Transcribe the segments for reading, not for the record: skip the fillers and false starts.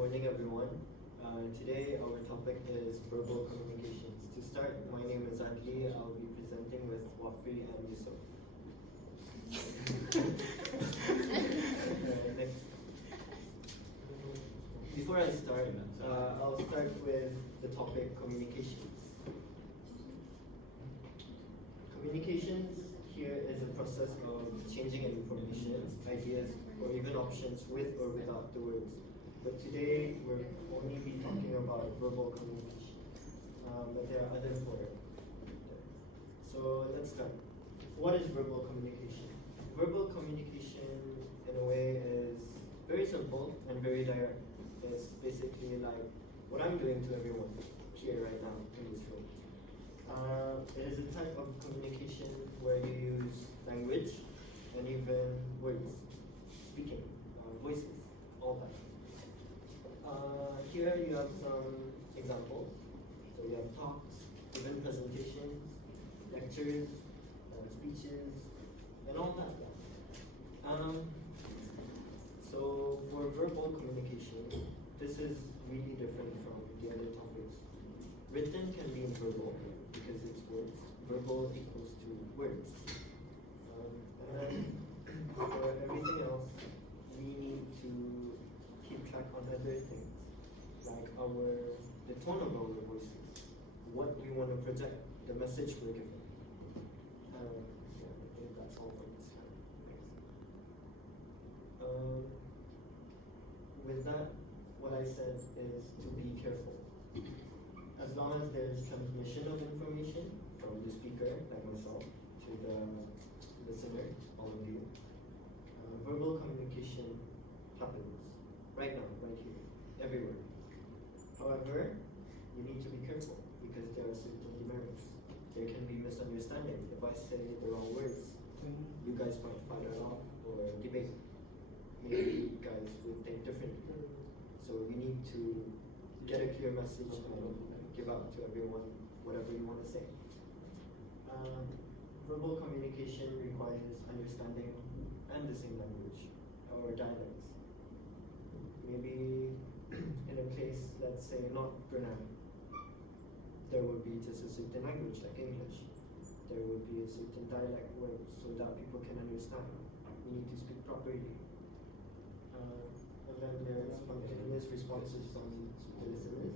morning, everyone. Today, our topic is verbal communications. To start, my name is Adlee. I'll be presenting with Wafry and Yusof. Next. Before I start, I'll start with the topic communications. Communications here is a process of changing information, ideas, or even options with or without the words. But today we'll only be talking about verbal communication. But there are other for it. So let's start. What is verbal communication? Verbal communication, in a way, is very simple and very direct. It's basically like what I'm doing to everyone here right now in this room. It is a type of communication where you use language and even words, speaking, voices, all that. Here you have some examples. So you have talks, even presentations, lectures, speeches, and all that. So for verbal communication, this is really different from the other topics. Written can be verbal because it's words. Verbal equals to words. And then for everything else, we need to keep track on other things, like the tone of our voices, what we want to project, the message we're giving. I think that's all for this time. With that, what I said is to be careful. As long as there is transmission of information from the speaker, like myself, to the listener, all of you, verbal communication happens right now, right here, everywhere. However, you need to be careful because there are certain demerits. There can be misunderstanding. If I say the wrong words, you guys might fight it off or debate. Maybe you guys would think differently. So we need to get a clear message and give out to everyone whatever you want to say. Verbal communication requires understanding and the same language or dialects. Maybe in a place, let's say not Brunei, there would be just a certain language like English. There would be a certain dialect word so that people can understand. We need to speak properly. And then there's spontaneous responses from the listeners.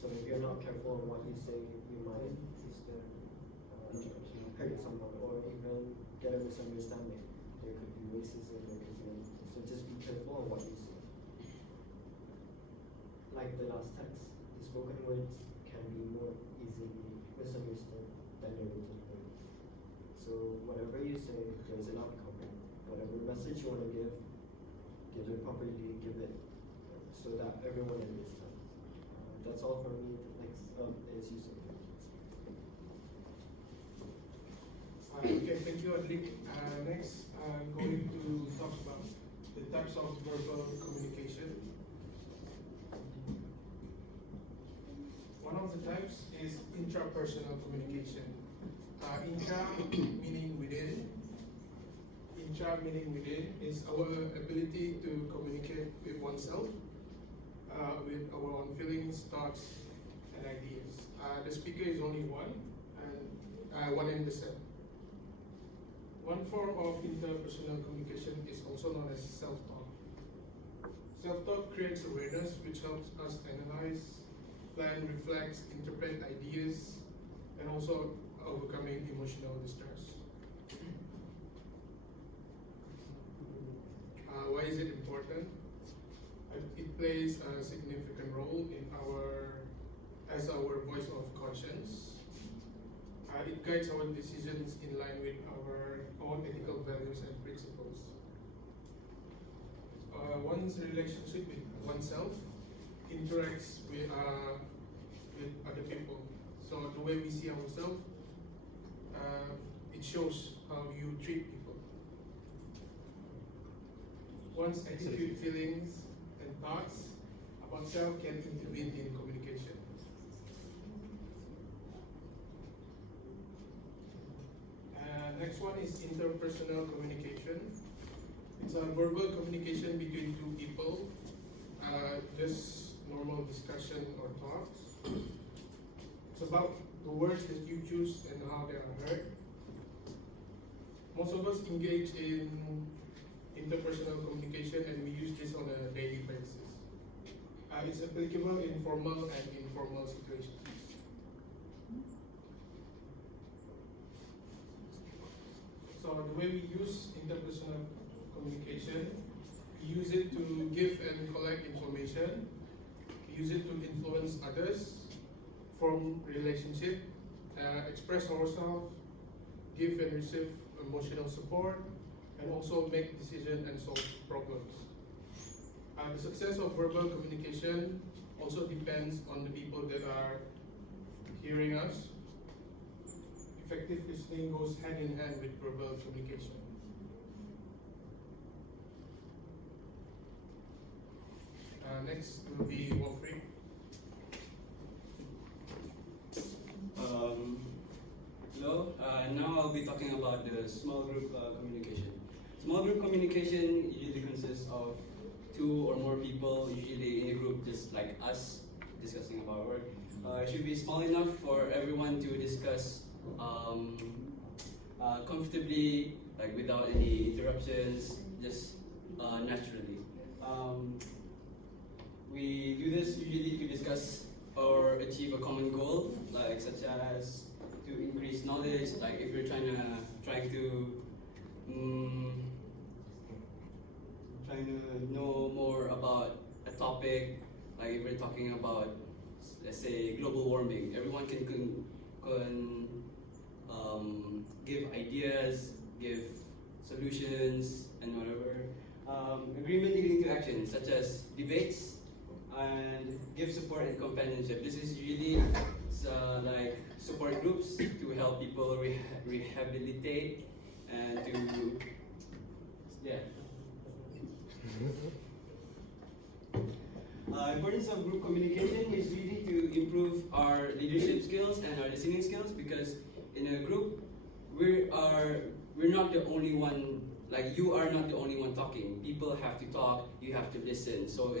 So if you're not careful on what you say, you might hurt someone or even get a misunderstanding. There could be racism, so just be careful on what you say. Like the last text, the spoken words can be more easily misunderstood than the written words. So whatever you say, there's an outcome. Whatever message you want to give it properly, give it so that everyone understands. That's all for me. The next is Yusof. Okay, thank you, Adlee. Next, I'm going to talk about the types of verbal communication. One of the types is intrapersonal communication. Intra meaning within. Intra meaning within is our ability to communicate with oneself, with our own feelings, thoughts, and ideas. The speaker is only one, and one and the same. One form of interpersonal communication is also known as self-talk. Self-talk creates awareness, which helps us analyze, plan, reflect, interpret ideas, and also overcoming emotional distress. Why is it important? It plays a significant role in as our voice of conscience. It guides our decisions in line with our own ethical values and principles. One's relationship with oneself interacts with other people. So the way we see ourselves, it shows how you treat people. One's attitude, feelings, and thoughts about self can intervene in communication. Next one is interpersonal communication. It's a verbal communication between two people about the words that you choose and how they are heard. Most of us engage in interpersonal communication and we use this on a daily basis. It's applicable in formal and informal situations. So the way we use interpersonal communication, we use it to give and collect information, we use it to influence others, form relationship, express ourselves, give and receive emotional support, and also make decisions and solve problems. The success of verbal communication also depends on the people that are hearing us. Effective listening goes hand in hand with verbal communication. Next will be Wafry. Hello, now I'll be talking about the small group communication. Small group communication usually consists of 2 or more people, usually in a group just like us, discussing about work. It should be small enough for everyone to discuss comfortably, like without any interruptions, just naturally. We do this usually to discuss or achieve a common goal, like such as to increase knowledge, like if you're trying to know more about a topic, like if we're talking about, let's say, global warming, everyone can give ideas, give solutions, and whatever. Agreement leading to action, such as debates, and give support and companionship. This is usually like support groups to help people rehabilitate and to, yeah. Importance of group communication is really to improve our leadership skills and our listening skills, because in a group we're not the only one, like you are not the only one talking. People have to talk, you have to listen, so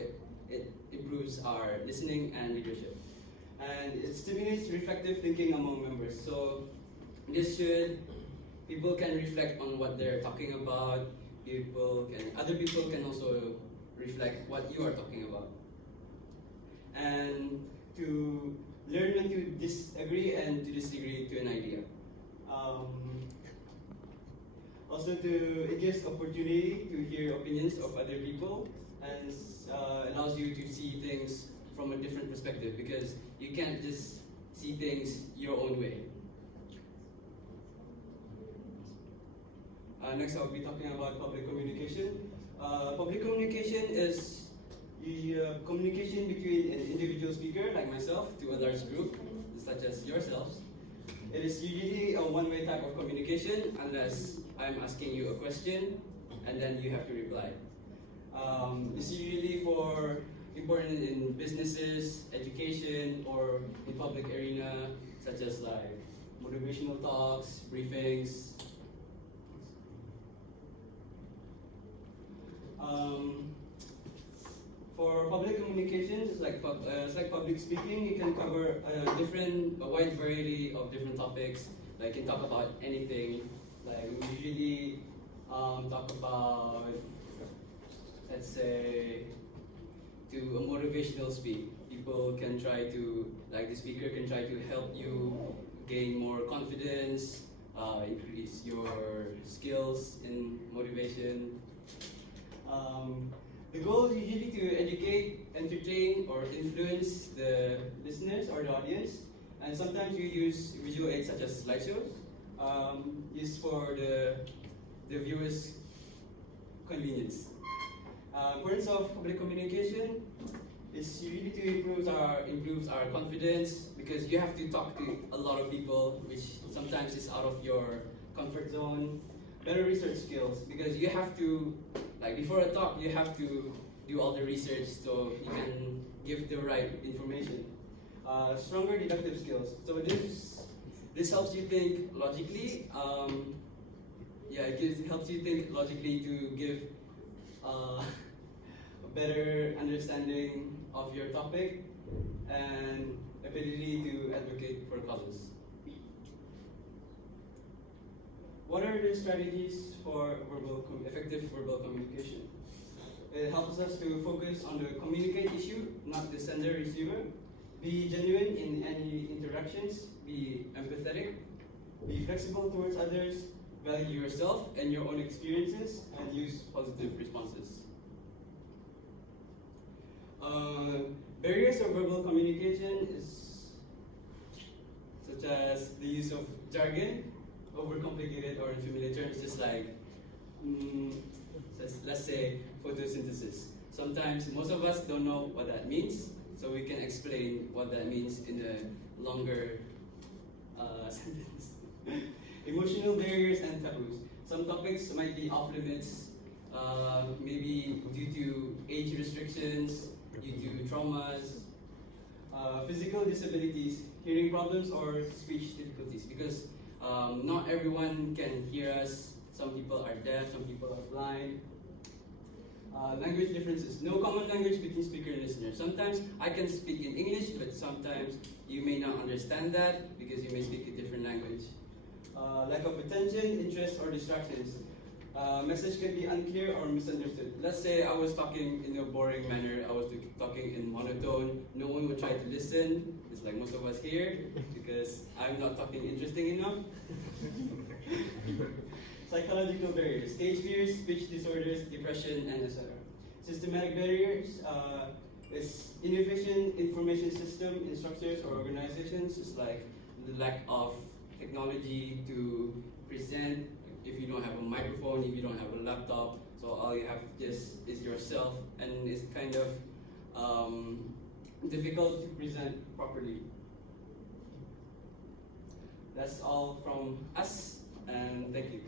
it improves our listening and leadership. And it stimulates reflective thinking among members. So people can reflect on what they're talking about. Other people can also reflect what you are talking about. And to learn when to disagree and to disagree to an idea. Also, it gives opportunity to hear opinions of other people, and allows you to see things from a different perspective, because you can't just see things your own way. Next, I'll be talking about public communication. Public communication is communication between an individual speaker, like myself, to a large group, such as yourselves. It is usually a one-way type of communication, unless I'm asking you a question, and then you have to reply. It's usually important in businesses, education, or in public arena, such as like motivational talks, briefings. For public communications, it's like public speaking. You can cover a wide variety of different topics. Like you can talk about anything. Like we usually talk about, let's say, to a motivational speech. People can try to, like the speaker can try to help you gain more confidence, increase your skills in motivation. The goal is usually to educate, entertain, or influence the listeners or the audience. And sometimes you use visual aids such as slideshows, used for the viewers' convenience. Importance of public communication is really to improves our confidence, because you have to talk to a lot of people, which sometimes is out of your comfort zone. Better research skills, because you have to, like before a talk, you have to do all the research so you can give the right information. Stronger deductive skills. So this helps you think logically. It helps you think logically to give a better understanding of your topic, and ability to advocate for causes. What are the strategies for effective verbal communication? It helps us to focus on the communicate issue, not the sender-receiver. Be genuine in any interactions. Be empathetic. Be flexible towards others. Value yourself and your own experiences, and use positive responses. Barriers of verbal communication is such as the use of jargon, overcomplicated or unfamiliar terms, just like let's say photosynthesis. Sometimes most of us don't know what that means, so we can explain what that means in a longer sentence. Emotional barriers and taboos. Some topics might be off limits, maybe due to age restrictions, due to traumas, physical disabilities, hearing problems, or speech difficulties, because not everyone can hear us. Some people are deaf, some people are blind. Language differences. No common language between speaker and listener. Sometimes I can speak in English, but sometimes you may not understand that because you may speak a different language. Lack of attention, interest, or distractions. Message can be unclear or misunderstood. Let's say I was talking in a boring manner, I was talking in monotone, no one would try to listen, it's like most of us here, because I'm not talking interesting enough. Psychological barriers, stage fears, speech disorders, depression, and etc. Systematic barriers is inefficient information system in structures or organizations. It's like the lack of technology to present. If you don't have a microphone, if you don't have a laptop, so all you have just is yourself, and it's kind of difficult to present properly. That's all from us, and thank you.